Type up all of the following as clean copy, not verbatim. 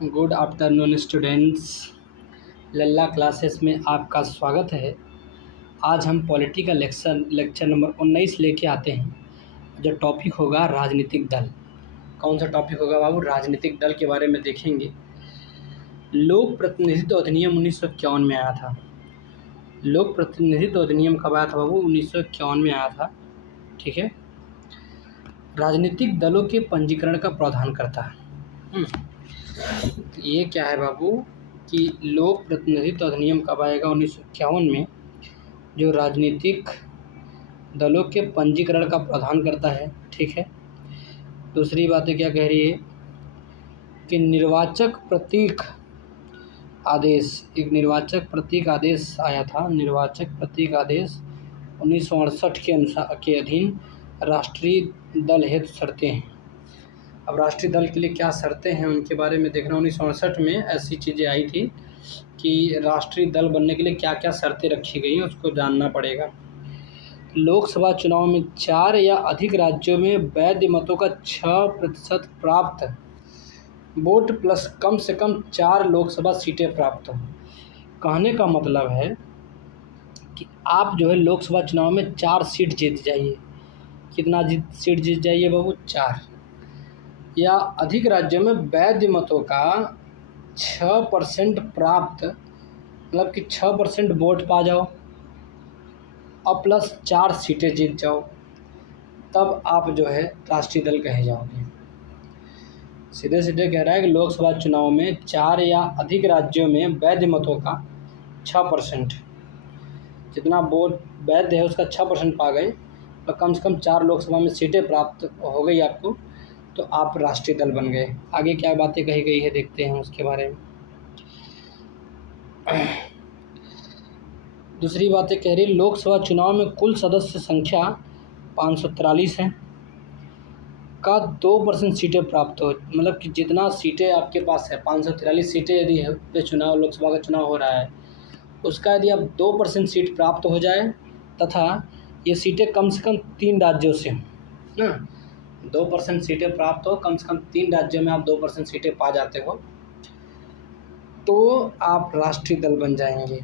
Good afternoon students. Lalla classes में आपका स्वागत है। आज हम पॉलिटिकल लेक्चर नंबर 19 लेके आते हैं। जो टॉपिक होगा राजनीतिक दल। कौन सा टॉपिक होगा बाबू? राजनीतिक दल के बारे में देखेंगे। लोक प्रतिनिधित्व अधिनियम 1951 में आया था। लोक प्रतिनिधित्व अधिनियम कब आया था बाबू? 1951 में आया था। ठीक है। राजनीतिक दलों के पंजीकरण का प्रावधान करता है। ये क्या है बाबू कि लोक प्रतिनिधित्व अधिनियम कब आएगा? 1951 में, जो राजनीतिक दलों के पंजीकरण का प्रावधान करता है। ठीक है। दूसरी बातें क्या कह रही है कि निर्वाचक प्रतीक आदेश, एक निर्वाचक प्रतीक आदेश आया था। निर्वाचक प्रतीक आदेश 1968 के अधीन राष्ट्रीय दल हेतु शर्तें हैं। अब राष्ट्रीय दल के लिए क्या शर्तें हैं उनके बारे में देखना। 1968 में ऐसी चीज़ें आई थी कि राष्ट्रीय दल बनने के लिए क्या क्या शर्तें रखी गई हैं, उसको जानना पड़ेगा। लोकसभा चुनाव में 4 या अधिक राज्यों में वैध मतों का 6% प्राप्त वोट प्लस कम से कम 4 लोकसभा सीटें प्राप्त हो। कहने का मतलब है कि आप जो है लोकसभा चुनाव में 4 सीट जीत जाइए। कितना सीट जीत जाइए बाबू? 4। या अधिक राज्यों में वैध मतों का 6% प्राप्त, मतलब कि 6% वोट पा जाओ और प्लस 4 सीटें जीत जाओ, तब आप जो है राष्ट्रीय दल कहे जाओगे। सीधे सीधे कह रहा है कि लोकसभा चुनाव में 4 या अधिक राज्यों में वैध मतों का 6%, जितना वोट वैध है उसका 6% पा गए और कम से कम 4 लोकसभा में सीटें प्राप्त हो गई आपको, तो आप राष्ट्रीय दल बन गए। आगे क्या बातें कही गई है देखते हैं उसके बारे में। दूसरी बातें कह रही, लोकसभा चुनाव में कुल सदस्य संख्या 543 है का 2% सीटें प्राप्त हो। मतलब कि जितना सीटें आपके पास है, 543 सीटें यदि है पे चुनाव, लोकसभा का चुनाव हो रहा है, उसका यदि आप 2% सीट प्राप्त हो जाए तथा ये सीटें कम से कम 3 राज्यों से हों ना, 2% सीटें प्राप्त हो, कम से कम 3 राज्यों में आप 2% सीटें पा जाते हो, तो आप राष्ट्रीय दल बन जाएंगे।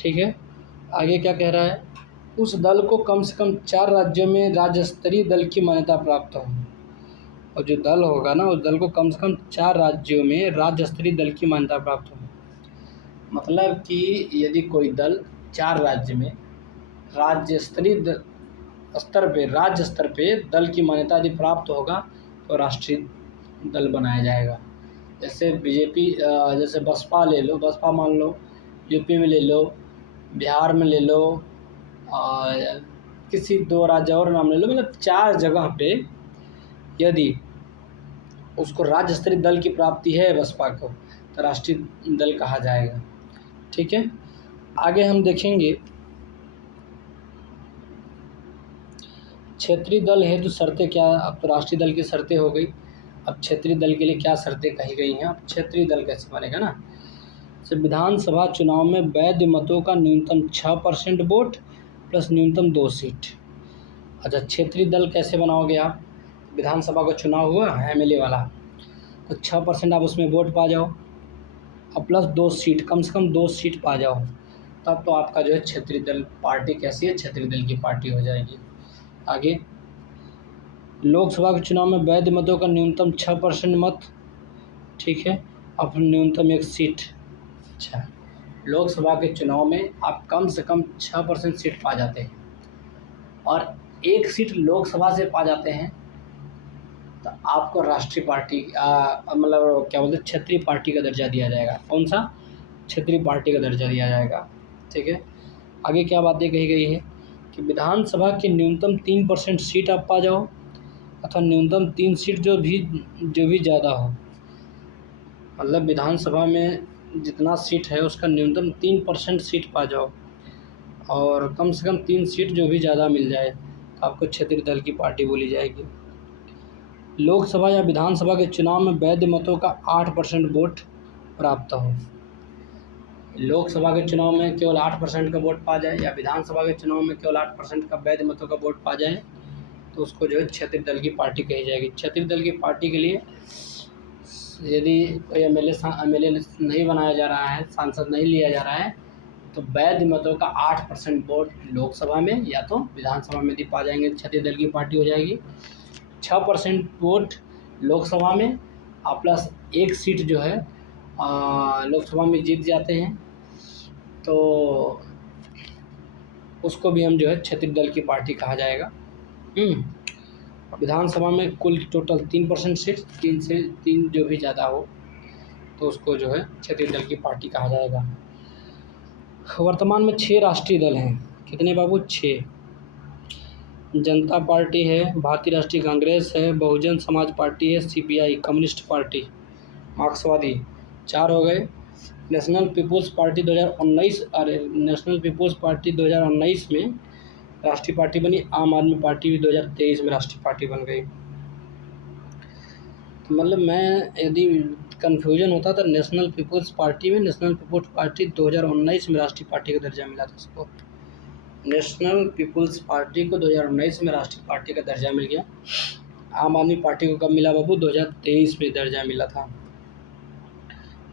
ठीक है। आगे क्या कह रहा है, उस दल को कम से कम 4 राज्यों में राज्य स्तरीय दल की मान्यता प्राप्त हो। और जो दल होगा ना, उस दल को कम से कम 4 राज्यों में राज्य स्तरीय दल की मान्यता प्राप्त हो। मतलब कि यदि कोई दल 4 राज्य में राज्य स्तर पे दल की मान्यता यदि प्राप्त होगा तो राष्ट्रीय दल बनाया जाएगा। जैसे बीजेपी, जैसे बसपा ले लो, बसपा मान लो यूपी में ले लो, बिहार में ले लो, और किसी 2 राज्य और नाम ले लो, मतलब 4 जगह पे यदि उसको राज्य स्तरीय दल की प्राप्ति है बसपा को, तो राष्ट्रीय दल कहा जाएगा। ठीक है। आगे हम देखेंगे क्षेत्रीय दल हेतु शर्तें क्या। अब तो राष्ट्रीय दल की शर्तें हो गई, अब क्षेत्रीय दल के लिए क्या शर्तें कही गई हैं। अब क्षेत्रीय दल कैसे बनेगा ना, विधानसभा चुनाव में वैध मतों का न्यूनतम 6% वोट प्लस न्यूनतम 2 सीट। अच्छा, क्षेत्रीय दल कैसे बनाओगे आप? विधानसभा का चुनाव हुआ एमएलए वाला, तो 6% आप उसमें वोट पा जाओ और प्लस 2 सीट, कम से कम 2 सीट पा जाओ, तब तो आपका जो है क्षेत्रीय दल पार्टी कैसी है? क्षेत्रीय दल की पार्टी हो जाएगी। आगे, लोकसभा के चुनाव में वैध मतों का न्यूनतम 6% मत। ठीक है। और न्यूनतम 1 सीट। अच्छा, लोकसभा के चुनाव में आप कम से कम 6% सीट पा जाते हैं और 1 सीट लोकसभा से पा जाते हैं, तो आपको राष्ट्रीय पार्टी मतलब क्या बोलते हैं, क्षेत्रीय पार्टी का दर्जा दिया जाएगा। कौन सा? क्षेत्रीय पार्टी का दर्जा दिया जाएगा। ठीक है। आगे क्या बातें कही गई है कि विधानसभा की न्यूनतम 3% सीट आप पा जाओ, अथवा न्यूनतम 3 सीट जो भी ज़्यादा हो। मतलब विधानसभा में जितना सीट है उसका न्यूनतम 3% सीट पा जाओ और कम से कम 3 सीट जो भी ज़्यादा मिल जाए, तो आपको क्षेत्रीय दल की पार्टी बोली जाएगी। लोकसभा या विधानसभा के चुनाव में वैध मतों का 8% वोट प्राप्त हो। लोकसभा के चुनाव में केवल 8% का वोट पा जाए या विधानसभा के चुनाव में केवल 8% का वैध मतों का वोट पा जाए, तो उसको जो है क्षेत्रीय दल की पार्टी कही जाएगी। क्षेत्रीय दल की पार्टी के लिए यदि कोई एमएलए नहीं बनाया जा रहा है, सांसद नहीं लिया जा रहा है, तो वैध मतों का 8% वोट लोकसभा में या तो विधानसभा में यदि पा जाएंगे क्षत्रिय दल की पार्टी हो जाएगी। 6% वोट लोकसभा में और प्लस 1 सीट जो है लोकसभा में जीत जाते हैं, तो उसको भी हम जो है क्षत्रिय दल की पार्टी कहा जाएगा। विधानसभा में कुल टोटल 3% सीट, 3 से 3 जो भी ज़्यादा हो तो उसको जो है क्षत्रिय दल की पार्टी कहा जाएगा। वर्तमान में 6 राष्ट्रीय दल हैं। कितने बाबू? 6। जनता पार्टी है, भारतीय राष्ट्रीय कांग्रेस है, बहुजन समाज पार्टी है, सीपीआई कम्युनिस्ट पार्टी, मार्क्सवादी। 4 हो गए। National People's Party 2019 National People's Party 2019 में राष्ट्रीय पार्टी बनी। आम आदमी पार्टी भी 2023 में राष्ट्रीय पार्टी बन गई। तो मतलब मैं यदि कन्फ्यूजन होता तो नेशनल पीपुल्स पार्टी 2019 में राष्ट्रीय पार्टी का दर्जा मिला था उसको। नेशनल पीपुल्स पार्टी को 2019 में राष्ट्रीय पार्टी का दर्जा मिल गया। आम आदमी पार्टी को कब मिला बाबू? 2023 में दर्जा मिला था।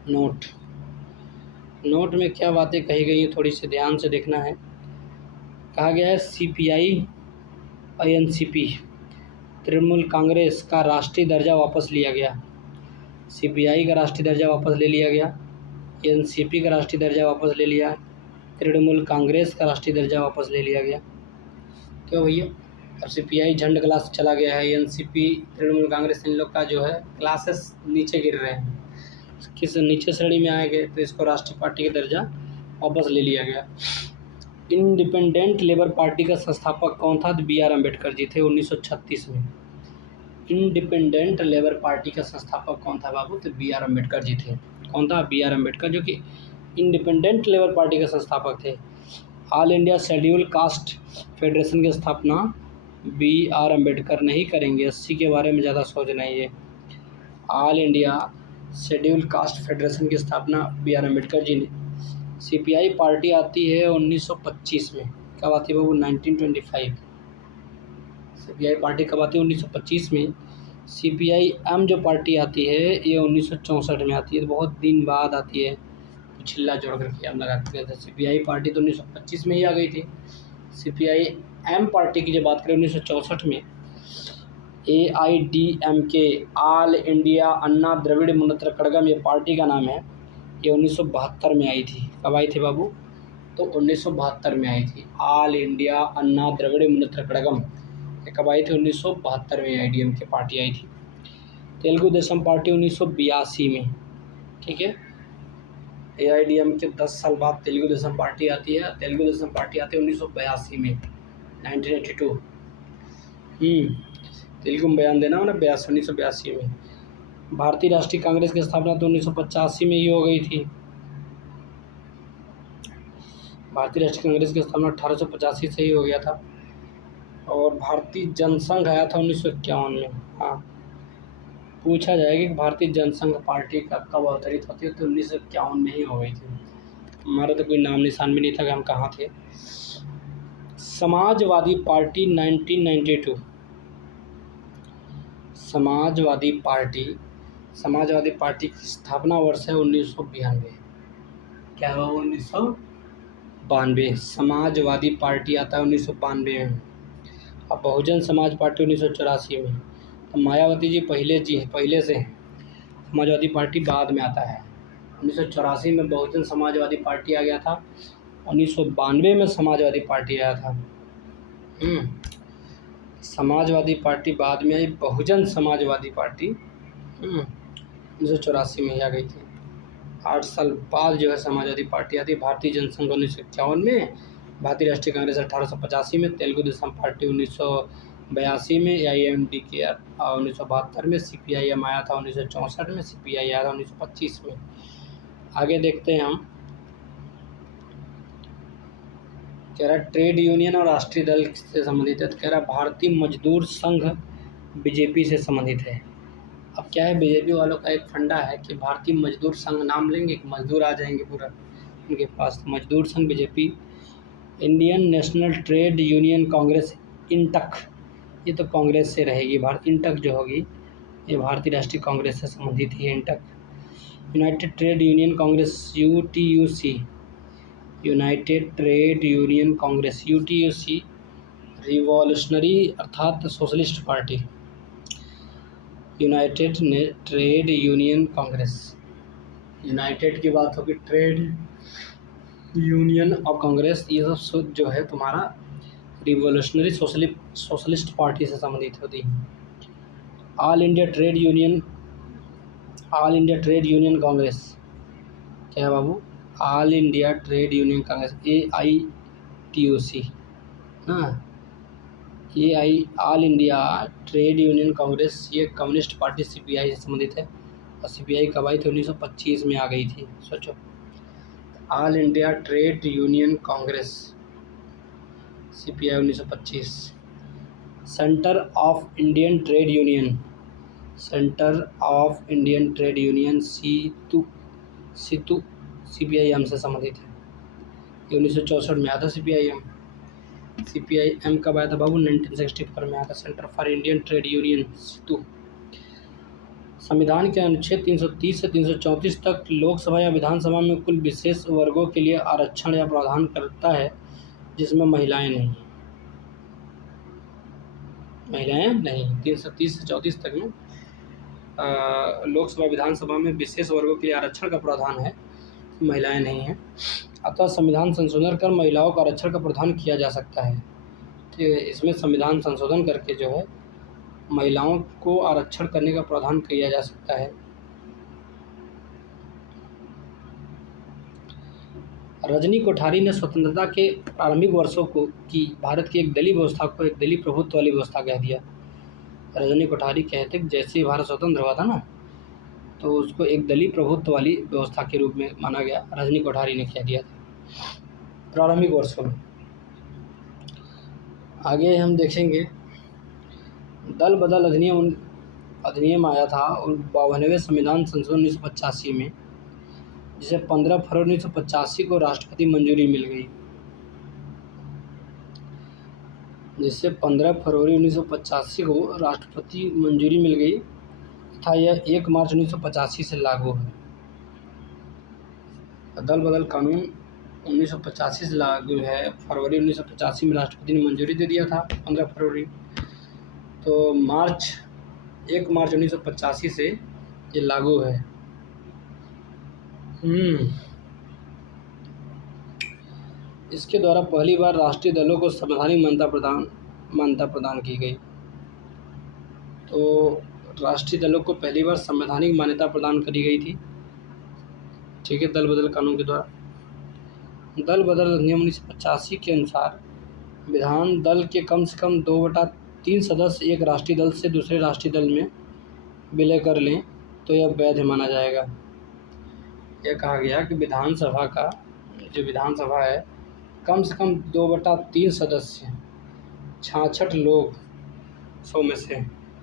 नोट में क्या बातें कही गई है थोड़ी सी ध्यान से देखना है। कहा गया है सीपीआई एनसीपी तृणमूल कांग्रेस का राष्ट्रीय दर्जा वापस लिया गया। सीपीआई का राष्ट्रीय दर्जा वापस ले लिया गया, एनसीपी का राष्ट्रीय दर्जा वापस ले लिया, तृणमूल कांग्रेस का राष्ट्रीय दर्जा वापस ले लिया गया। क्यों भैया? अब सीपीआई झंड क्लास चला गया है, एनसीपी तृणमूल कांग्रेस इन लोग का जो है क्लासेस नीचे गिर रहे हैं, किस नीचे श्रेणी में आए गए, तो इसको राष्ट्रीय पार्टी का दर्जा वापस ले लिया गया। इंडिपेंडेंट लेबर पार्टी का संस्थापक कौन था? BR अम्बेडकर जी थे 1936 में। इंडिपेंडेंट लेबर पार्टी का संस्थापक कौन था बाबू? तो BR अम्बेडकर जी थे। कौन था? BR अम्बेडकर, जो कि इंडिपेंडेंट लेबर पार्टी के संस्थापक थे। All India schedule caste federation की स्थापना BR अम्बेडकर नहीं करेंगे, 80 के बारे में ज़्यादा सोचना है। All India schedule caste federation की स्थापना BR अम्बेडकर जी ने। सीपीआई पार्टी आती है 1925 में। कब आती है बाबू? 1925। सीपीआई पार्टी कब आती है? 1925 में। CPI-M जो पार्टी आती है ये 1964 में आती है, तो बहुत दिन बाद आती है। छिल्ला जोड़ करके हम लगा सकते थे। सीपीआई पार्टी तो 1925 में ही आ गई थी। CPI-M पार्टी की जब बात करें 1964 में, AIDMK ऑल इंडिया अन्ना द्रविड़ मुन्नेत्र कड़गम ये पार्टी का नाम है, ये 1972 में आई थी। कब आई थी बाबू? तो 1972 में आई थी। ऑल इंडिया अन्ना द्रविड़ मुन्नेत्र कड़गम ये कब आई थी? 1972 में AIDMK पार्टी आई थी। तेलुगु देशम पार्टी 1982 में। ठीक है, AIDMK के 10 साल बाद तेलुगु देशम पार्टी आती है। तेलुगु देशम पार्टी आती है 1982 में, 1982। तेलुगु में बयान देना हो ना, 1982 में। भारतीय राष्ट्रीय कांग्रेस की स्थापना तो 1985 में ही हो गई थी। भारतीय राष्ट्रीय कांग्रेस की स्थापना 1885 से ही हो गया था। और भारतीय जनसंघ आया था 1951 में। हाँ, पूछा जाएगा कि भारतीय जनसंघ पार्टी का कब अवतरित होती है, तो 1951 में ही हो गई थी। हमारा तो कोई नाम निशान भी नहीं था कि हम कहाँ थे। समाजवादी पार्टी 1992। समाजवादी पार्टी की स्थापना वर्ष है 1992। क्या हुआ? 1992। समाजवादी पार्टी आता है 1992 में। अब बहुजन समाज पार्टी 1984 में। तो मायावती जी पहले से हैं, समाजवादी पार्टी बाद में आता है। 1984 में बहुजन समाजवादी पार्टी आ गया था, 1992 में समाजवादी पार्टी आया था। समाजवादी पार्टी बाद में आई, बहुजन समाजवादी पार्टी 1984 में ही आ गई थी। 8 साल बाद जो है समाजवादी पार्टी आती है। भारतीय जनसंघ 1951 में, भारतीय राष्ट्रीय कांग्रेस 1885 में, तेलुगु देशम पार्टी 1982 में, AIMDK 1972 में, CPI-M आया था 1964 में, CPI आया था 1925 में। आगे देखते हैं हम। कह रहा ट्रेड यूनियन और राष्ट्रीय दल से संबंधित है, तो कह रहा भारतीय मजदूर संघ BJP से संबंधित है। अब क्या है, BJP वालों का एक फंडा है कि भारतीय मजदूर संघ नाम लेंगे कि मजदूर आ जाएंगे पूरा उनके पास। मजदूर संघ BJP। Indian national trade Union Congress INTC, ये तो कांग्रेस से रहेगी। इंटक जो होगी ये भारतीय राष्ट्रीय कांग्रेस से संबंधित है, INTUC. United Trade Union Congress, UTUC, United Trade Union Congress, UTUC, revolutionary अर्थात socialist party. United Trade Union Congress, United की बात होगी, ट्रेड यूनियन और कांग्रेस, ये सब जो है तुम्हारा रिवॉल्यूशनरी सोशलिस्ट पार्टी से संबंधित होती है। All India Trade Union Congress क्या है बाबू? All India Trade Union Congress, AITUC ना, All India Trade Union Congress, ये कम्युनिस्ट पार्टी CPI से संबंधित है। और CPI कब आई थी? 1925 में आ गई थी, सोचो। All India Trade Union Congress, CPI 1925। Centre of Indian trade union, Situ CPIM से संबंधित है। ये 1964 में आया था CPIM कब आया था बाबू? 1964 में आया था। Centre for Indian trade union, Situ. संविधान के अनुच्छेद 330 से 334 तक लोकसभा या विधानसभा में कुल विशेष वर्गों के लिए आरक्षण या प्रावधान करता है जिसमें महिलाएं नहीं। 330 से 34 तक में लोकसभा विधानसभा में विशेष वर्गों के लिए आरक्षण का प्रावधान है, महिलाएं नहीं हैं। अतः संविधान संशोधन कर महिलाओं का आरक्षण का प्रावधान किया जा सकता है। तो इसमें संविधान संशोधन करके जो है महिलाओं को आरक्षण करने का प्रावधान किया जा सकता है। रजनी कोठारी ने स्वतंत्रता के प्रारंभिक वर्षों को की भारत की एक दलीय व्यवस्था को एक दलीय प्रभुत्व वाली व्यवस्था कह दिया। रजनी कोठारी कहते कि जैसे ही भारत स्वतंत्र हुआ था ना, तो उसको एक दलीय प्रभुत्व वाली व्यवस्था के रूप में माना गया। रजनी कोठारी ने कह दिया था प्रारंभिक वर्षों में। आगे हम देखेंगे दल बदल अधिनियम आया था 52वें संविधान संशोधन 1985 में, जिसे 15 फरवरी 1985 को राष्ट्रपति मंजूरी मिल गई। जिससे 15 फरवरी 1985 को राष्ट्रपति मंजूरी मिल गई तथा यह 1 मार्च 1985 से लागू है। दल बदल कानून 1985 से लागू है। फरवरी 1985 में राष्ट्रपति ने मंजूरी दे दिया था 15 फरवरी, तो 1 मार्च 1985 से ये लागू है। इसके द्वारा पहली बार राष्ट्रीय दलों को संवैधानिक मान्यता प्रदान की गई। तो राष्ट्रीय दलों को पहली बार संवैधानिक मान्यता प्रदान करी गई थी, ठीक है, दल बदल कानून के द्वारा। दल बदल अधिनियम 1985 के अनुसार विधान दल के कम से कम 2/3 सदस्य एक राष्ट्रीय दल से दूसरे राष्ट्रीय दल में विलय कर लें तो यह वैध माना जाएगा। यह कहा गया कि विधानसभा का जो विधानसभा है, कम से कम 2/3 सदस्य 66 लोग 100 में से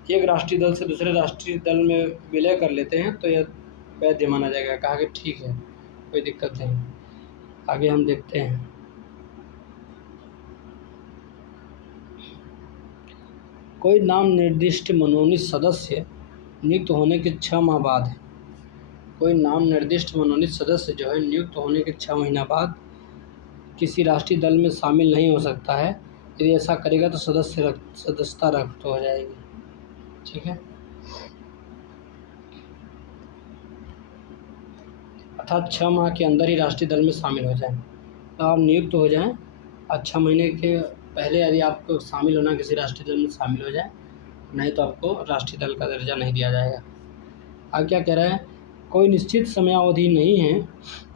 एक राष्ट्रीय दल से दूसरे राष्ट्रीय दल में विलय कर लेते हैं तो यह वैध माना जाएगा। कहा कि ठीक है, कोई दिक्कत नहीं। आगे हम देखते हैं। कोई नाम निर्दिष्ट मनोनीत सदस्य नियुक्त होने के 6 माह बाद, कोई नाम निर्दिष्ट मनोनीत सदस्य जो है नियुक्त होने के 6 महीना बाद किसी राष्ट्रीय दल में शामिल नहीं हो सकता है। यदि ऐसा करेगा तो सदस्यता रद्द हो जाएगी, ठीक है। अर्थात 6 माह के अंदर ही राष्ट्रीय दल में शामिल हो जाएं। तो आप नियुक्त हो जाएं और 6 महीने के पहले यदि आपको शामिल होना किसी राष्ट्रीय दल में शामिल हो जाए, नहीं तो आपको राष्ट्रीय दल का दर्जा नहीं दिया जाएगा। अब क्या कह रहा है? कोई निश्चित समयावधि नहीं है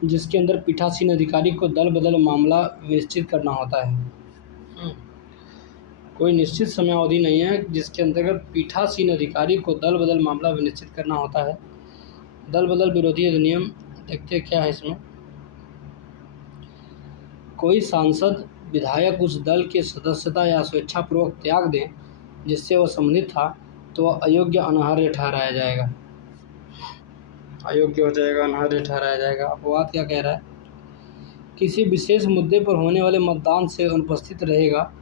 जिसके अंदर पीठासीन अधिकारी को दल बदल मामला विनिश्चित करना होता है। कोई निश्चित समयावधि नहीं है जिसके अंतर्गत पीठासीन अधिकारी को दल बदल मामला विनिश्चित करना होता है। दल बदल विरोधी अधिनियम देखते क्या है इसमें। कोई सांसद विधायक उस दल के सदस्यता या स्वेच्छापूर्वक त्याग दें जिससे वह संबंधित था तो वह अयोग्य अनर्ह ठहराया जाएगा, अयोग्य हो जाएगा, अनर्ह ठहराया जाएगा। अपवाद क्या कह रहा है? किसी विशेष मुद्दे पर होने वाले मतदान से अनुपस्थित रखेगा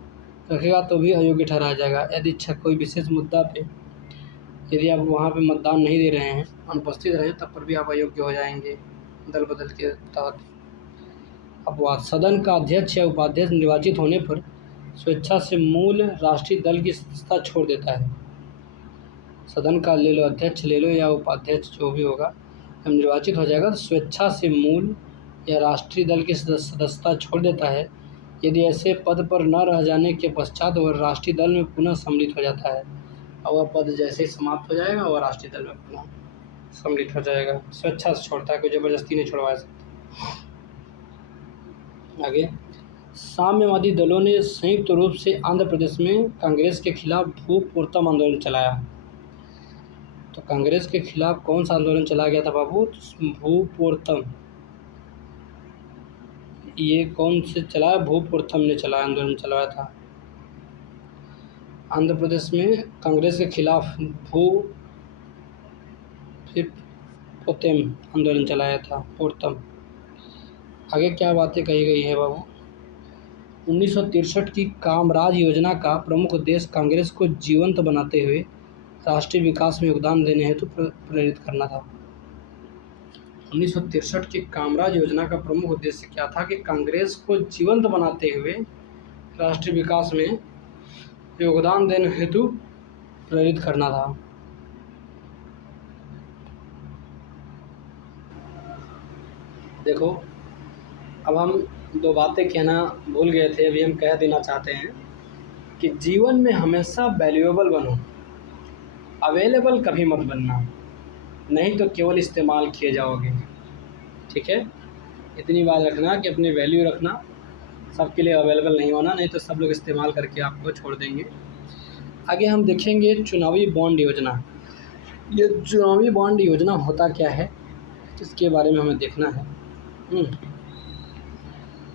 तो भी अयोग्य ठहराया जाएगा। यदि कोई विशेष मुद्दा पे यदि आप वहाँ पे मतदान नहीं दे रहे हैं, अनुपस्थित रहे, तब पर भी आप अयोग्य हो जाएंगे दल बदल के तहत। अपवाद: सदन का अध्यक्ष या उपाध्यक्ष निर्वाचित होने पर स्वेच्छा से मूल राष्ट्रीय दल की सदस्यता छोड़ देता है। सदन का ले लो, अध्यक्ष ले लो या उपाध्यक्ष जो भी होगा, जब निर्वाचित हो जाएगा तो स्वेच्छा से मूल या राष्ट्रीय दल की सदस्यता छोड़ देता है। यदि ऐसे पद पर न रह जाने के पश्चात वह राष्ट्रीय दल में पुनः सम्मिलित हो जाता है, और वह पद जैसे ही समाप्त हो जाएगा वह राष्ट्रीय दल में पुनः सम्मिलित हो जाएगा। स्वेच्छा से छोड़ता है, कोई ज़बरदस्ती नहीं छुड़वा सकता। आगे, साम्यवादी दलों ने संयुक्त रूप से आंध्र प्रदेश में कांग्रेस के खिलाफ भूपोर्तम आंदोलन चलाया। तो कांग्रेस के खिलाफ कौन सा आंदोलन चलाया गया था बाबू? भूपोर्तम। ये कौन से चलाया? भूपोर्तम ने चलाया, आंदोलन चलाया था। आंध्र प्रदेश में कांग्रेस के खिलाफ पोतेम आंदोलन चलाया था, पोर्तम। आगे क्या बातें कही गई है बाबू? 1963 की कामराज योजना का प्रमुख उद्देश्य कांग्रेस को जीवंत बनाते हुए राष्ट्रीय विकास में योगदान देने हेतु प्रेरित करना था। 1963 की कामराज योजना का प्रमुख उद्देश्य क्या था? कि कांग्रेस को जीवंत बनाते हुए राष्ट्रीय विकास में योगदान देने हेतु प्रेरित करना था। देखो, अब हम दो बातें कहना भूल गए थे, अभी हम कह देना चाहते हैं कि जीवन में हमेशा वैल्यूएबल बनो, अवेलेबल कभी मत बनना, नहीं तो केवल इस्तेमाल किए जाओगे। ठीक है, इतनी बात रखना कि अपनी वैल्यू रखना, सबके लिए अवेलेबल नहीं होना, नहीं तो सब लोग इस्तेमाल करके आपको छोड़ देंगे। आगे हम देखेंगे चुनावी बॉन्ड योजना। ये चुनावी बॉन्ड योजना होता क्या है, इसके बारे में हमें देखना है।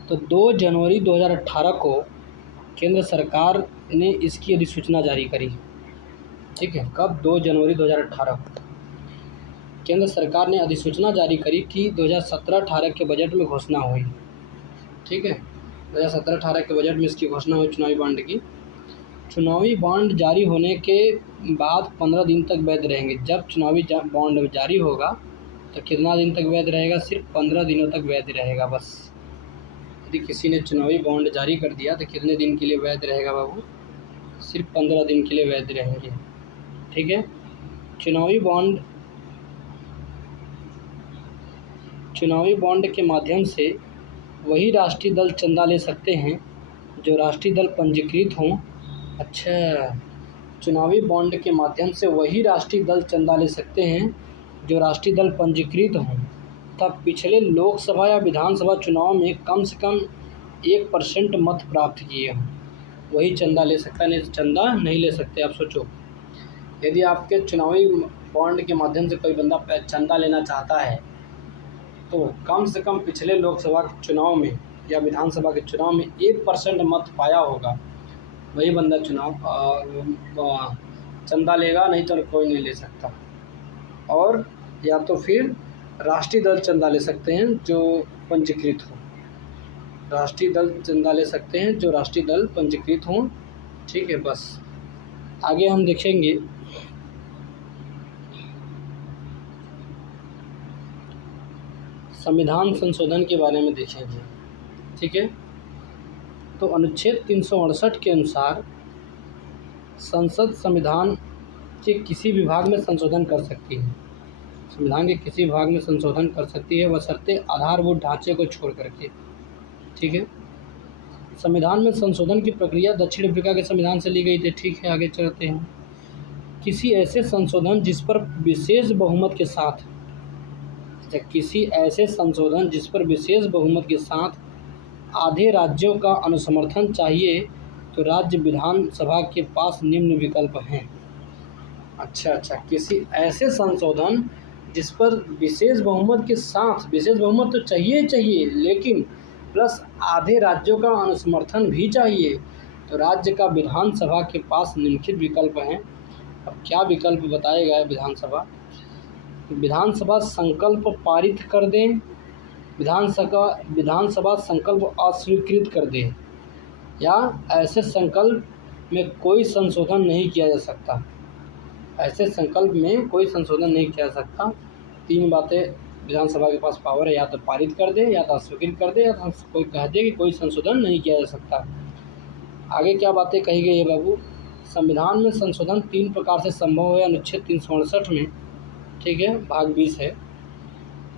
तो 2 जनवरी 2018 को केंद्र सरकार ने इसकी अधिसूचना जारी करी। ठीक है, कब? 2 जनवरी 2018 को केंद्र सरकार ने अधिसूचना जारी करी कि 2017-18 के बजट में घोषणा हुई। ठीक है, 2017-18 के बजट में इसकी घोषणा हुई चुनावी बॉन्ड की। चुनावी बॉन्ड जारी होने के बाद 15 दिन तक वैध रहेंगे। जब चुनावी बॉन्ड जारी होगा तो कितना दिन तक वैध रहेगा? सिर्फ 15 दिनों तक वैध रहेगा बस। यदि किसी ने चुनावी बॉन्ड जारी कर दिया तो कितने दिन के लिए वैध रहेगा बाबू? सिर्फ 15 दिन के लिए वैध रहेंगे। ठीक है, चुनावी बॉन्ड के माध्यम से वही राष्ट्रीय दल चंदा ले सकते हैं जो राष्ट्रीय दल पंजीकृत हों। अच्छा, चुनावी बॉन्ड के माध्यम से वही राष्ट्रीय दल चंदा ले सकते हैं जो राष्ट्रीय दल पंजीकृत हों, तब पिछले लोकसभा या विधानसभा चुनाव में कम से कम 1% मत प्राप्त किए हों, वही चंदा ले सकता है, नहीं तो चंदा नहीं ले सकते। आप सोचो, यदि आपके चुनावी बॉन्ड के माध्यम से कोई बंदा चंदा लेना चाहता है तो कम से कम पिछले लोकसभा के चुनाव में या विधानसभा के चुनाव में 1% मत पाया होगा, वही बंदा चंदा लेगा, नहीं तो कोई नहीं ले सकता। और या तो फिर राष्ट्रीय दल चंदा ले सकते हैं जो पंजीकृत हो, राष्ट्रीय दल चंदा ले सकते हैं जो राष्ट्रीय दल पंजीकृत हों। ठीक है, बस आगे हम देखेंगे संविधान संशोधन के बारे में देखेंगे। ठीक है, तो अनुच्छेद 368 के अनुसार संसद संविधान के किसी भी भाग में संशोधन कर सकती है। संविधान के किसी भाग में संशोधन कर सकती है, बशर्ते आधारभूत ढांचे को छोड़ करके। ठीक है, संविधान में संशोधन की प्रक्रिया दक्षिण अफ्रीका के संविधान से ली गई थी। ठीक है, आगे चलते हैं। किसी ऐसे संशोधन जिस पर विशेष बहुमत के साथ आधे राज्यों का अनुसमर्थन चाहिए तो राज्य विधानसभा के पास निम्न विकल्प हैं। अच्छा, किसी ऐसे संशोधन जिस पर विशेष बहुमत के साथ, विशेष बहुमत तो चाहिए लेकिन प्लस आधे राज्यों का अनुसमर्थन भी चाहिए, तो राज्य का विधानसभा के पास निम्नलिखित विकल्प हैं। अब क्या विकल्प बताए गए? विधानसभा संकल्प पारित कर दें, विधानसभा संकल्प अस्वीकृत कर दे, या ऐसे संकल्प में कोई संशोधन नहीं किया जा सकता। ऐसे संकल्प में कोई संशोधन नहीं किया जा सकता। 3 बातें विधानसभा के पास पावर है, या तो पारित कर दे, या तो अस्वीकृत कर दे, या तो कोई कह दे कि कोई संशोधन नहीं किया जा सकता। आगे क्या बातें कही गई है बाबू? संविधान में संशोधन 3 प्रकार से संभव है अनुच्छेद 368 में, ठीक है, भाग 20 है।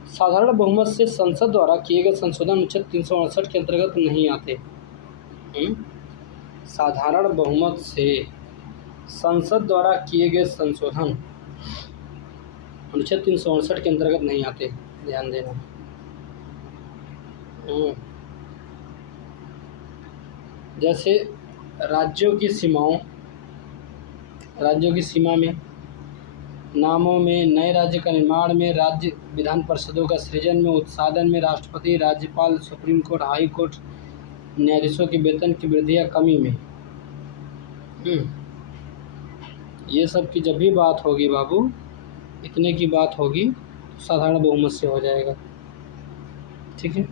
साधारण बहुमत से संसद द्वारा किए गए संशोधन अनुच्छेद 368 के अंतर्गत नहीं आते। साधारण बहुमत से संसद द्वारा किए गए संशोधन अनुच्छेद 368 के अंतर्गत नहीं आते, ध्यान देना। जैसे राज्यों की सीमा में, नामों में, नए राज्य का निर्माण में, राज्य विधान परिषदों का सृजन में, उत्साधन में, राष्ट्रपति, राज्यपाल, सुप्रीम कोर्ट, हाई कोर्ट, न्यायाधीशों के वेतन की वृद्धि या कमी में, ये सब की जब भी बात होगी बाबू, इतने की बात होगी तो साधारण बहुमत से हो जाएगा, ठीक है।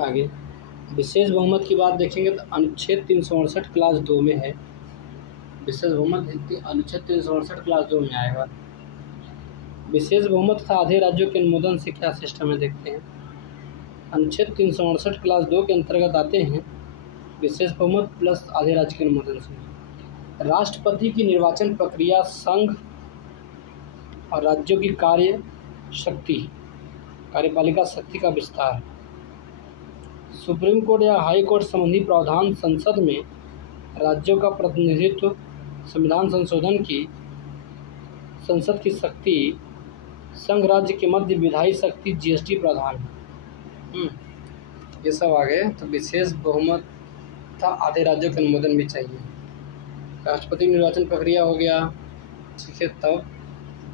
आगे विशेष बहुमत की बात देखेंगे तो अनुच्छेद 368 क्लास 2 में है। विशेष बहुमत अनुच्छेद 368 क्लास 2 में आएगा। विशेष बहुमत तथा आधे राज्यों के अनुमोदन से क्या सिस्टम है देखते हैं। अनुच्छेद 368 क्लास 2 के अंतर्गत आते हैं विशेष बहुमत प्लस आधे राज्य के अनुमोदन से। राष्ट्रपति की निर्वाचन प्रक्रिया संघ और राज्यों की कार्यपालिका शक्ति का विस्तार, सुप्रीम कोर्ट या हाई कोर्ट संबंधी प्रावधान, संसद में राज्यों का प्रतिनिधित्व, संविधान संशोधन की संसद की शक्ति, संघ राज्य के मध्य विधायी शक्ति, जीएसटी प्रावधान, ये सब आ गए। तो विशेष बहुमत था, आधे राज्यों के अनुमोदन भी चाहिए। राष्ट्रपति निर्वाचन प्रक्रिया हो गया, ठीक है। तब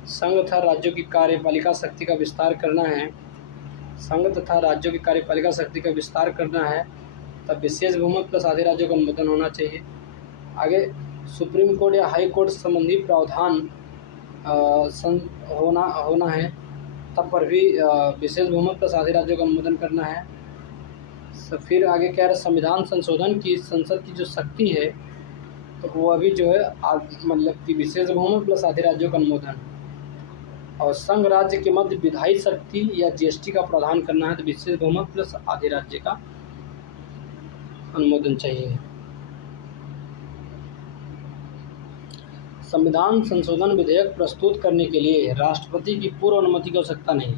संघ तथा राज्यों की कार्यपालिका शक्ति का विस्तार करना है, संघ तथा राज्यों की कार्यपालिका शक्ति का विस्तार करना है, तब विशेष बहुमत प्लस आधे राज्यों का अनुमोदन होना चाहिए। आगे सुप्रीम कोर्ट या हाई कोर्ट संबंधी प्रावधान होना है, तब पर भी विशेष बहुमत प्लस आधे राज्यों का अनुमोदन करना है। फिर आगे क्या है, संविधान संशोधन की संसद की जो शक्ति है तो वो अभी जो है मतलब कि विशेष बहुमत प्लस आधे राज्यों का अनुमोदन, और संघ राज्य के मध्य विधायी शक्ति या जीएसटी का प्रावधान करना है तो विशेष बहुमत प्लस आधे राज्य का अनुमोदन चाहिए। संविधान संशोधन विधेयक प्रस्तुत करने के लिए राष्ट्रपति की पूर्व अनुमति की आवश्यकता नहीं।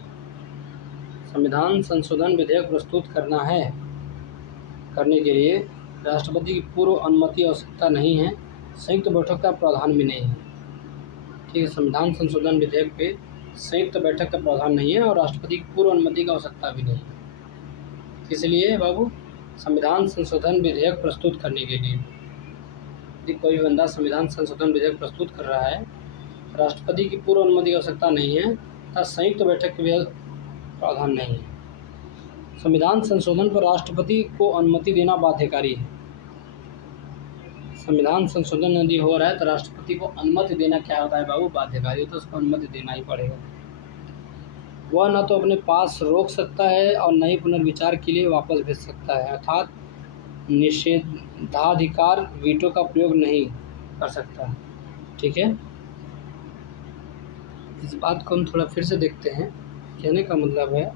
संविधान संशोधन विधेयक प्रस्तुत करने के लिए राष्ट्रपति की पूर्व अनुमति की आवश्यकता नहीं है, संयुक्त बैठक का प्रावधान भी नहीं है, ठीक है। संविधान संशोधन विधेयक पे संयुक्त बैठक का प्रावधान नहीं है और राष्ट्रपति की पूर्व अनुमति की आवश्यकता भी नहीं है। इसलिए बाबू संविधान संशोधन विधेयक प्रस्तुत करने के लिए यदि कोई बंदा संविधान संशोधन विधेयक प्रस्तुत कर रहा है, राष्ट्रपति की पूर्व अनुमति की आवश्यकता नहीं है तथा संयुक्त बैठक के प्रावधान नहीं है। संविधान संशोधन पर राष्ट्रपति को अनुमति देना बाध्यकारी है। संविधान संशोधन यदि हो रहा है तो राष्ट्रपति को अनुमति देना क्या होता है बाबू, बाध्यकारी, तो उसको अनुमति देना ही पड़ेगा। वह न तो अपने पास रोक सकता है और न ही पुनर्विचार के लिए वापस भेज सकता है, अर्थात निषेधाधिकार वीटो का प्रयोग नहीं कर सकता, ठीक है। इस बात को हम थोड़ा फिर से देखते हैं। कहने का मतलब है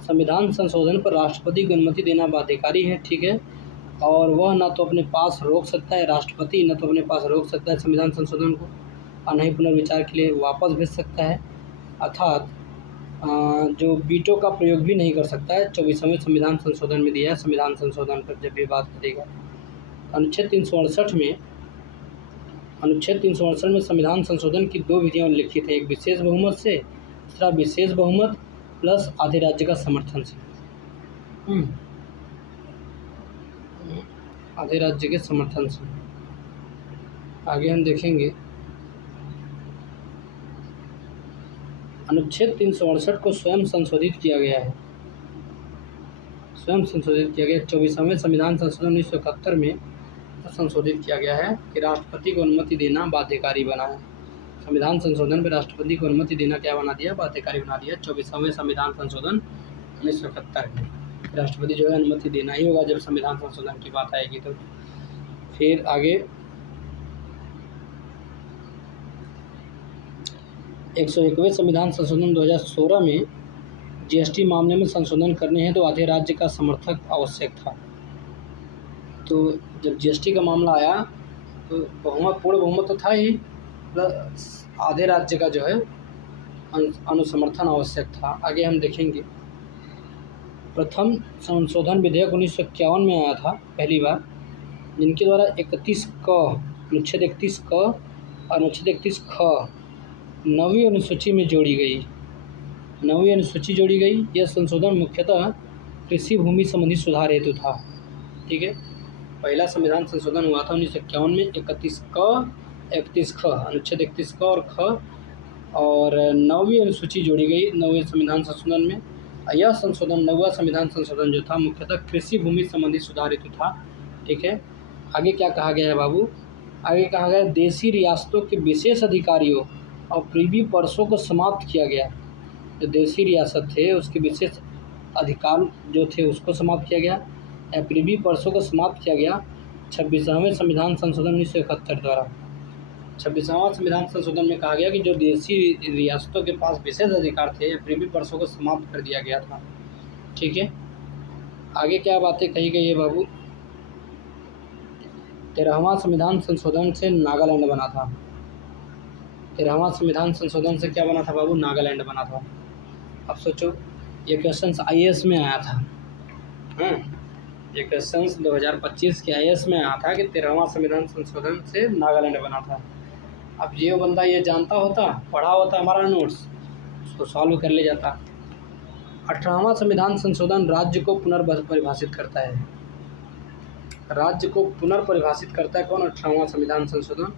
संविधान संशोधन पर राष्ट्रपति को अनुमति देना बाध्यकारी है, ठीक है, और वह न तो अपने पास रोक सकता है, राष्ट्रपति न तो अपने पास रोक सकता है संविधान संशोधन को और न ही पुनर्विचार के लिए वापस भेज सकता है, अर्थात जो वीटो का प्रयोग भी नहीं कर सकता है। 24वें संविधान संशोधन में दिया है। संविधान संशोधन पर जब भी बात करेगा अनुच्छेद 368 में संविधान संशोधन की 2 विधियाँ उल्लिखित है, एक विशेष बहुमत से, दूसरा विशेष बहुमत प्लस आधे राज्य का समर्थन से, आधे राज्य के समर्थन से। आगे हम देखेंगे अनुच्छेद 368 को स्वयं संशोधित किया गया है। 24वें संविधान संशोधन 1971 में संशोधित किया गया है कि राष्ट्रपति को अनुमति देना बाध्यकारी बना है। संविधान संशोधन पर राष्ट्रपति को अनुमति देना क्या बना दिया, बाध्यकारी बना दिया 24वें संविधान संशोधन 1971 में। राष्ट्रपति जो है अनुमति देना ही होगा जब संविधान संशोधन की बात आएगी तो। फिर आगे 101वें संविधान संशोधन 2016 में जीएसटी मामले में संशोधन करने हैं तो आधे राज्य का समर्थक आवश्यक था। तो जब जीएसटी का मामला आया तो पूर्ण बहुमत तो था ही, प्लस आधे राज्य का जो है अनुसमर्थन आवश्यक था। आगे हम देखेंगे प्रथम संशोधन विधेयक 1951 में आया था पहली बार, जिनके द्वारा 31 क अनुच्छेद 31 क और अनुच्छेद 31 ख 9वीं अनुसूची में जोड़ी गई। 9वीं अनुसूची जोड़ी गई। यह संशोधन मुख्यतः कृषि भूमि संबंधी सुधार हेतु था। ठीक है, पहला संविधान संशोधन हुआ था 1951 में 31 क 31 ख अनुच्छेद 31 क और ख, और 9वीं अनुसूची जोड़ी गई 9वें संविधान संशोधन में। यह संशोधन 9वां संविधान संशोधन जो था मुख्यतः कृषि भूमि संबंधी सुधार हेतु था। ठीक है, आगे क्या कहा गया है बाबू? आगे कहा गया देशी रियासतों के विशेष अधिकारियों और प्रीवी पर्सों को समाप्त किया गया। जो देशी रियासत थे उसके विशेष अधिकार जो थे उसको समाप्त किया गया या प्रीवी पर्सों को समाप्त किया गया 26वें संविधान संशोधन 1971 द्वारा। 26वां संविधान संशोधन में कहा गया कि जो देशी रियासतों के पास विशेष अधिकार थे या प्रीवी पर्सों को समाप्त कर दिया गया था। ठीक है, आगे क्या बातें कही गई है बाबू? 13वां संविधान संशोधन से नागालैंड बना था। 13वां संविधान संशोधन से क्या बना था बाबू? नागालैंड बना था। अब सोचो, ये क्वेश्चन आईएएस में आया था। ये क्वेश्चन 2025 के आईएएस में आया था कि 13वां संविधान संशोधन से नागालैंड बना था। अब ये बंदा ये जानता होता, पढ़ा होता हमारा नोट्स, उसको सॉल्व कर ले जाता। 18वां संविधान संशोधन राज्य को पुनर्परिभाषित करता है। राज्य को पुनर्परिभाषित करता है कौन? 18वां संविधान संशोधन।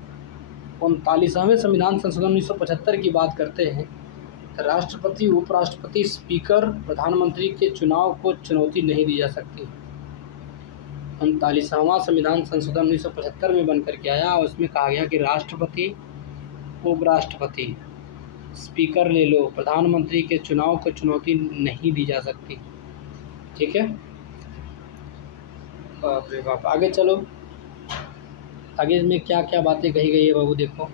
39वें संविधान संशोधन 1975 की बात करते हैं तो राष्ट्रपति, उपराष्ट्रपति, स्पीकर, प्रधानमंत्री के चुनाव को चुनौती नहीं दी जा सकती। 39वां संविधान संशोधन 1975 में बनकर के आया और उसमें कहा गया कि राष्ट्रपति, उपराष्ट्रपति, स्पीकर ले लो, प्रधानमंत्री के चुनाव को चुनौती नहीं दी जा सकती। ठीक है, बाप रे बाप। आगे चलो, आगे इसमें क्या क्या बातें कही गई है बाबू देखो।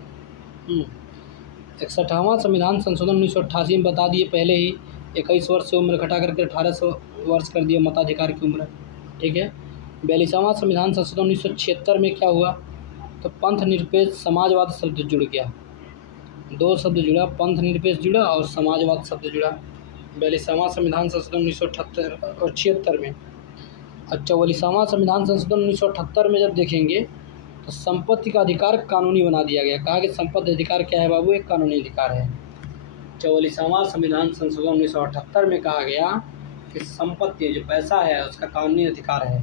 61वां संविधान संशोधन 1988 में बता दिए पहले ही, 21 वर्ष से उम्र घटा करके 18 वर्ष कर दिया मताधिकार की उम्र। ठीक है, 42वां संविधान संशोधन 1976 में क्या हुआ? तो पंथ निरपेक्ष समाजवाद शब्द जुड़ गया। दो शब्द जुड़ा, पंथ निरपेक्ष जुड़ा और समाजवाद शब्द जुड़ा 42वां संविधान संशोधन 1978 और 76 में। और 44वां संविधान संशोधन 1978 में जब देखेंगे तो संपत्ति का अधिकार कानूनी बना दिया गया। कहा कि संपत्ति अधिकार क्या है बाबू? एक कानूनी अधिकार है। 44वां संविधान संशोधन 1978 में कहा गया कि संपत्ति जो पैसा है उसका कानूनी अधिकार है,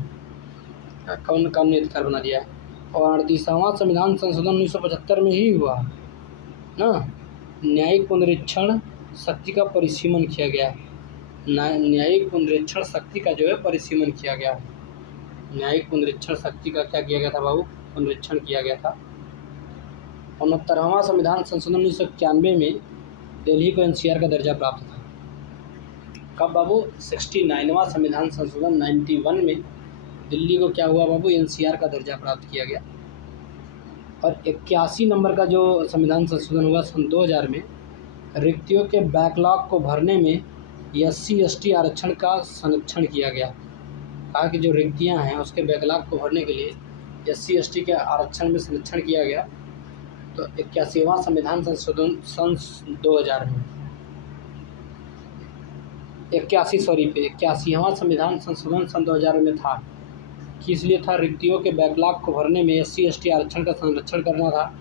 कानूनी अधिकार बना दिया है। और 38वां संविधान संशोधन 1975 में ही हुआ ना, न्यायिक पुनरीक्षण शक्ति का परिसीमन किया गया। न्यायिक पुनरीक्षण शक्ति का जो है परिसीमन किया गया। न्यायिक पुनरीक्षण शक्ति का क्या किया गया था बाबू? पुनरीक्षण किया गया था। 69वां संविधान संशोधन 1991 में दिल्ली को एनसीआर का दर्जा प्राप्त था। कब बाबू? 69वां संविधान संशोधन 91 में दिल्ली को क्या हुआ बाबू? एनसीआर का दर्जा प्राप्त किया गया। और 81 नंबर का जो संविधान संशोधन हुआ सन 2000 में, रिक्तियों के बैकलॉग को भरने में SC/ST आरक्षण का संरक्षण किया गया। कहा कि जो रिक्तियां हैं उसके बैकलॉग को भरने के लिए SC/ST के आरक्षण में संरक्षण किया गया। तो 81वां संविधान संशोधन सन 2000 में 81वां संविधान संशोधन सन 2000 में था। किस लिए था? रिक्तियों के बैकलॉग को भरने में SC/ST आरक्षण का संरक्षण करना था।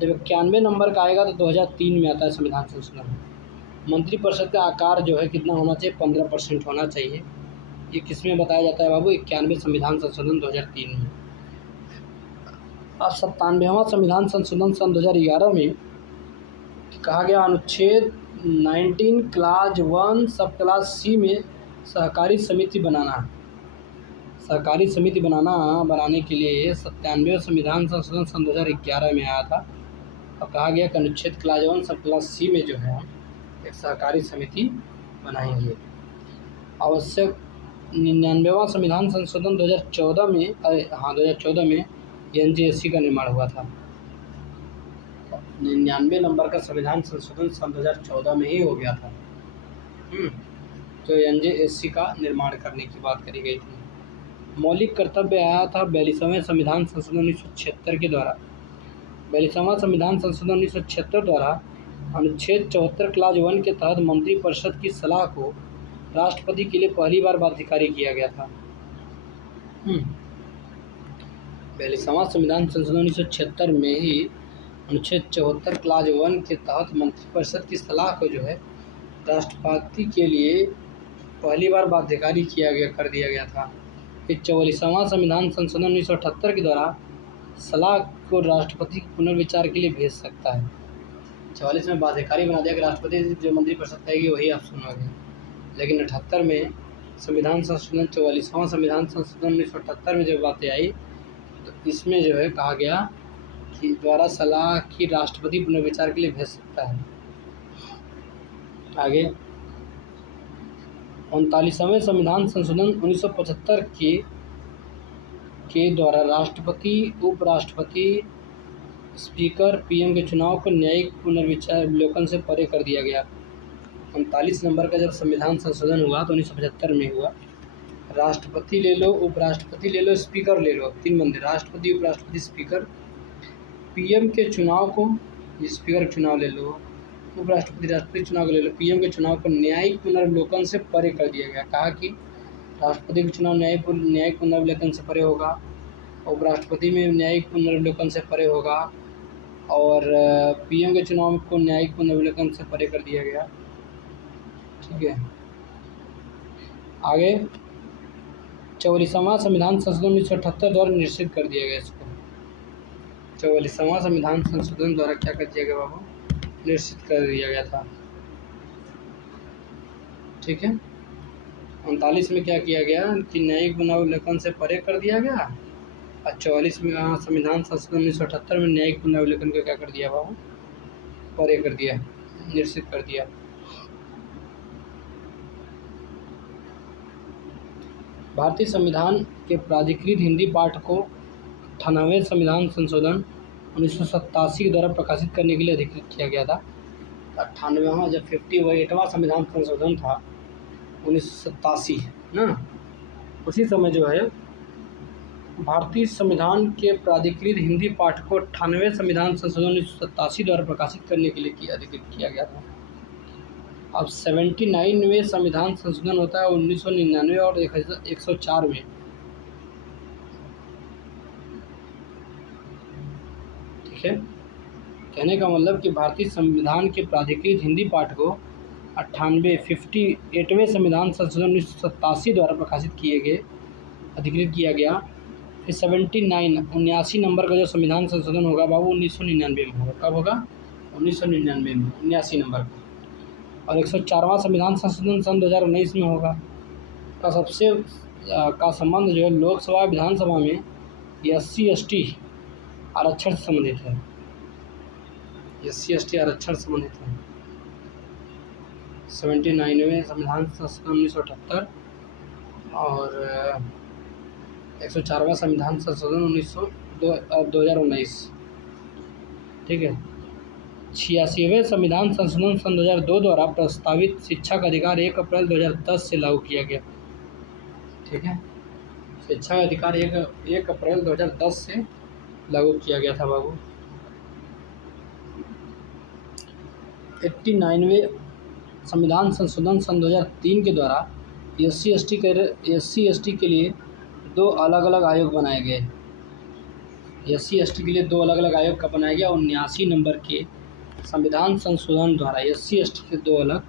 जब 91 नंबर का आएगा तो 2003 में आता है संविधान संशोधन। मंत्रिपरिषद का आकार जो है कितना होना चाहिए? 15% होना चाहिए। ये किसमें बताया जाता है बाबू? 91 संविधान संशोधन 2003 में। अब 97वां संविधान संशोधन सन 2011 में कहा गया अनुच्छेद 19 क्लाज 1 सब क्लास C में सहकारी समिति बनाना। सहकारी समिति बनाने के लिए 97वें संविधान संशोधन सन 2011 में आया था और कहा गया कि अनुच्छेद क्लाज 1 सब क्लास C में जो है एक सहकारी समिति बनाएंगे। आवश्यक 99वां संविधान संशोधन 2014 में 2014 में एनजेएससी का निर्माण हुआ था। 99 नंबर का संविधान संशोधन सन 2014 में ही हो गया था, जो एनजेएससी का निर्माण करने की बात करी गई थी। मौलिक कर्तव्य आया था 42वें संविधान संशोधन 1976 के द्वारा। 42वां संविधान संशोधन 1976 द्वारा अनुच्छेद 74 क्लाज 1 के तहत मंत्रिपरिषद की सलाह को राष्ट्रपति के लिए पहली बार बाध्यकारी किया गया था। 42वां संविधान संशोधन 1976 में ही अनुच्छेद 74 क्लाज 1 के तहत मंत्रिपरिषद की सलाह को जो है राष्ट्रपति के लिए पहली बार बाध्यकारी कर दिया गया था। फिर 44वां संविधान संशोधन 1978 के द्वारा सलाह को राष्ट्रपति पुनर्विचार के लिए भेज सकता है। 44 में बाध्यकारी बना दिया कि राष्ट्रपति जो मंत्रिपरिषद कहेगी वही आप सुनोगे, लेकिन 78 में संविधान संशोधन 44वां संविधान संशोधन 1978 में जब बातें आई तो इसमें जो है कहा गया कि द्वारा सलाह की राष्ट्रपति पुनर्विचार के लिए भेज सकता है। आगे 39वें संविधान संशोधन 1975 के द्वारा राष्ट्रपति, उपराष्ट्रपति, स्पीकर, पीएम के चुनाव को न्यायिक पुनर्विचारावलोकन से परे कर दिया गया। 39 नंबर का जब संविधान संशोधन हुआ तो 1975 में हुआ। राष्ट्रपति ले लो, उपराष्ट्रपति ले लो, स्पीकर ले लो, 3 बंदे, राष्ट्रपति, उपराष्ट्रपति, स्पीकर। पीएम के चुनाव को, स्पीकर का चुनाव ले लो, उपराष्ट्रपति, राष्ट्रपति चुनाव को ले लो, पीएम के चुनाव को न्यायिक पुनर्विलोकन से परे कर दिया गया। कहा कि राष्ट्रपति का चुनाव न्यायिक पुनर्विलोकन से परे होगा, उपराष्ट्रपति में न्यायिक पुनर्विलोकन से परे होगा और पीएम के चुनाव को न्यायिक पुनर्विलोकन से परे कर दिया गया। ठीक है, आगे 44वां संविधान संशोधन 1978 द्वारा निश्चित कर दिया गया। इसको 44वां संविधान संशोधन द्वारा क्या कर दिया गया बाबू, निश्चित कर दिया गया था। ठीक है, 39 में क्या किया गया कि न्यायिक पुनर्विलोकन से परे कर दिया गया और 44 में संविधान संशोधन 1978 में न्यायिक पुनर्विलोकन को क्या कर दिया बाबू, परे कर दिया, निश्चित कर दिया। भारतीय संविधान के प्राधिकृत हिंदी पाठ को 98वें संविधान संशोधन 1987 के द्वारा प्रकाशित करने के लिए अधिकृत किया गया था। 98वां जब 58वां संविधान संशोधन था 1987 ना, उसी समय जो है भारतीय संविधान के प्राधिकृत हिंदी पाठ को 98वें संविधान संशोधन 1987 द्वारा प्रकाशित करने के लिए अधिकृत किया गया था। अब 79वें संविधान संशोधन होता है 1999 और 104 में। ठीक है, कहने का मतलब कि भारतीय संविधान के प्राधिकृत हिंदी पाठ को 58वें संविधान संशोधन 1987 द्वारा प्रकाशित किए गए, अधिकृत किया गया। फिर 79 नंबर का जो संविधान संशोधन होगा बाबू 1999 में होगा। कब होगा, 1999 में, 79 नंबर का। और 104वां संविधान संशोधन सन 2019 में होगा। का संबंध जो है लोकसभा विधानसभा में SC/ST आरक्षण से संबंधित है। SC/ST आरक्षण संबंधित है। 79वें संविधान संशोधन 1978 और 104वां संविधान संशोधन 2019। ठीक है, 86वें संविधान संशोधन सन 2002 द्वारा प्रस्तावित शिक्षा का अधिकार 1 अप्रैल 2010 से लागू किया गया। ठीक है, शिक्षा का अधिकार 1 अप्रैल 2010 से लागू किया गया था बाबू। 89वें संविधान संशोधन सन 2003 के द्वारा SC/ST के लिए 2 अलग अलग आयोग बनाए गए। SC/ST के लिए 2 अलग अलग आयोग का बनाया गया। 79 नंबर के संविधान संशोधन द्वारा SC/ST के 2 अलग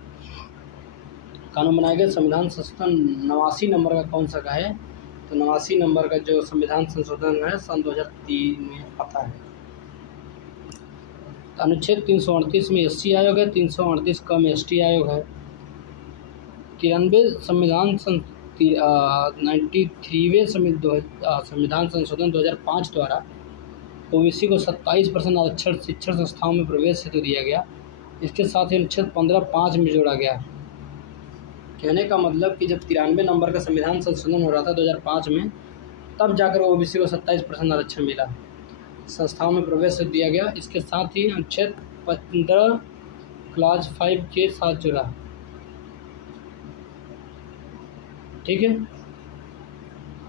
कानून बनाए गए। संविधान संशोधन 89 नंबर का कौन सा का है, तो 89 नंबर का जो संविधान संशोधन है सन 2003 में आता है। अनुच्छेद 338 में SC आयोग है, 338 का में ST आयोग है। 93वें संविधान 93वें संविधान संशोधन 2005 द्वारा OBC को 27% आरक्षण शिक्षण संस्थाओं में प्रवेश हेतु दिया गया। इसके साथ ही अनुच्छेद 15(5) में जोड़ा गया। कहने का मतलब कि जब 93 नंबर का संविधान संशोधन हो रहा था 2005 में, तब जाकर ओबीसी को 27% आरक्षण मिला, संस्थाओं में प्रवेश दिया गया। इसके साथ ही अनुच्छेद 15 क्लॉज 5 के साथ जुड़ा। ठीक है,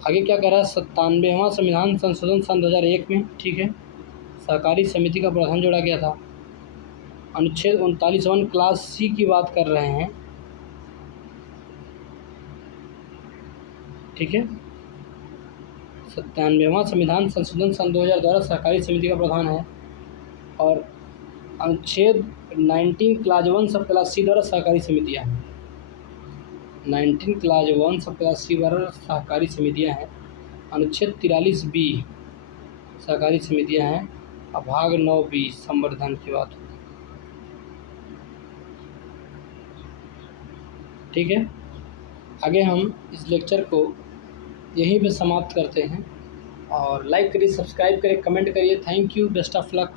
आगे क्या कह रहा है, 97वां संविधान संशोधन सन 2001 में। ठीक है, सहकारी समिति का प्रावधान जोड़ा गया था। अनुच्छेद 39 क्लास सी की बात कर रहे हैं। ठीक है, 97वां संविधान संशोधन सन 2000 द्वारा सहकारी समिति का प्रावधान है, और अनुच्छेद 19 क्लाज 1 सब क्लास सी द्वारा सहकारी समितियाँ हैं। 19 क्लाज 1 सब क्लास सी द्वारा सहकारी समितियाँ हैं। अनुच्छेद 43 बी सहकारी समितियाँ हैं, और भाग 9 बी संवर्धन की बात होती है। ठीक है, आगे हम इस लेक्चर को यहीं पे समाप्त करते हैं, और लाइक करिए, सब्सक्राइब करिए, कमेंट करिए। Thank you, best of luck.